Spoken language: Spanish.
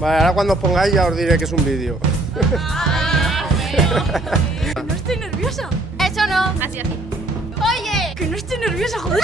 Vale, ahora cuando os pongáis ya os diré que es un vídeo. No estoy nerviosa. Eso no. Así, así. Oye. Que no estoy nerviosa, joder.